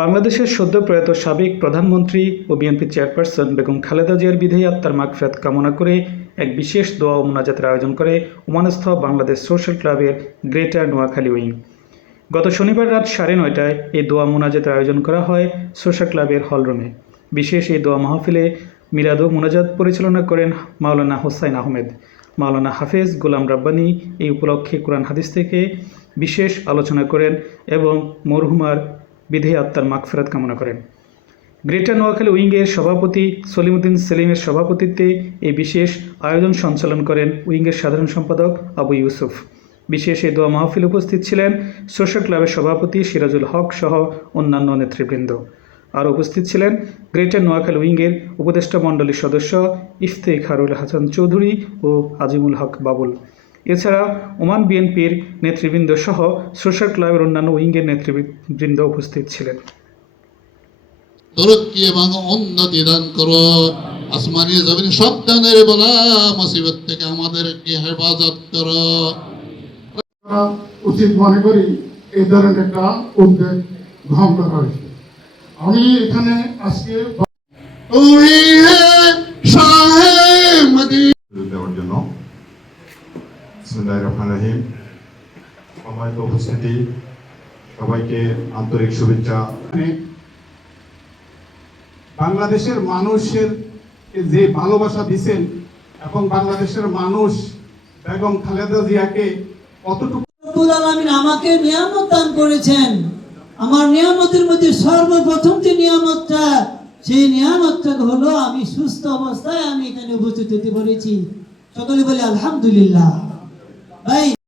বাংলাদেশের সদ্য প্রয়াত সাবেক প্রধানমন্ত্রী ও বিএনপি চেয়ারপারসন বেগম খালেদা জিয়ার বিধেয়ী আত্মার মাগফিরাত কামনা করে এক বিশেষ দোয়া ও মোনাজাতের আয়োজন করে ওমানস্থ বাংলাদেশ সোশ্যাল ক্লাবের গ্রেটার নোয়াখালী উইং। গত শনিবার রাত সাড়ে নয়টায় এই দোয়া মোনাজাতের আয়োজন করা হয় সোশ্যাল ক্লাবের হলরুমে। বিশেষ এই দোয়া মাহফিলে মিলাদ ও মোনাজাত পরিচালনা করেন মাওলানা হোসাইন আহমেদ। মাওলানা হাফেজ গোলাম রাব্বানি এই উপলক্ষে কোরআন হাদিস থেকে বিশেষ আলোচনা করেন এবং মরহুমার বিধে আত্মার মাগফেরাত কামনা করেন। গ্রেটার নোয়াখালী উইংয়ের সভাপতি সলিমুদ্দিন সেলিমের সভাপতিত্বে এই বিশেষ আয়োজন সঞ্চালন করেন উইংয়ের সাধারণ সম্পাদক আবু ইউসুফ। বিশেষ এই দোয়া মাহফিল উপস্থিত ছিলেন সোশ্যাল ক্লাবের সভাপতি সিরাজুল হক সহ অন্যান্য নেতৃবৃন্দ। আর উপস্থিত ছিলেন গ্রেটার নোয়াখালী উইংয়ের উপদেষ্টা মণ্ডলীর সদস্য ইফতেখারুল হাসান চৌধুরী ও আজিমুল হক বাবুল। এছাড়া ওমান বিএনপির নেতৃবৃন্দ সহ সোশ্যাল ক্লাবের অন্যান্য উইংয়ের নেতৃবৃন্দ উপস্থিত ছিলেন। তরক্কি এবং উন্নতি দান করো। আসমানি জমিন সব দানের বলা মুসিবত থেকে আমাদেরকে হেফাজত করো। উচিত মনে করি এই ধরনের একটা উদ্যোগ গ্রহণ করা হয়েছে। আমি এখানে আজকে রহিম সম্মানিত উপস্থিতি, সবাইকে আন্তরিক শুভেচ্ছা। বাংলাদেশের মানুষের যে ভালোবাসা দিছেন এবং বাংলাদেশের মানুষ বেগম খালেদা জিয়াকে কতটুকু আমাকে নিয়ামত দান করেছেন। আমার নিয়ামতের মধ্যে সর্বপ্রথম যে নিয়ামতটা, সেই নিয়ামতটা হলো আমি সুস্থ অবস্থায় আমি এখানে উপস্থিত হতে পেরেছি। সকলে বলে আলহামদুলিল্লাহ। Bem,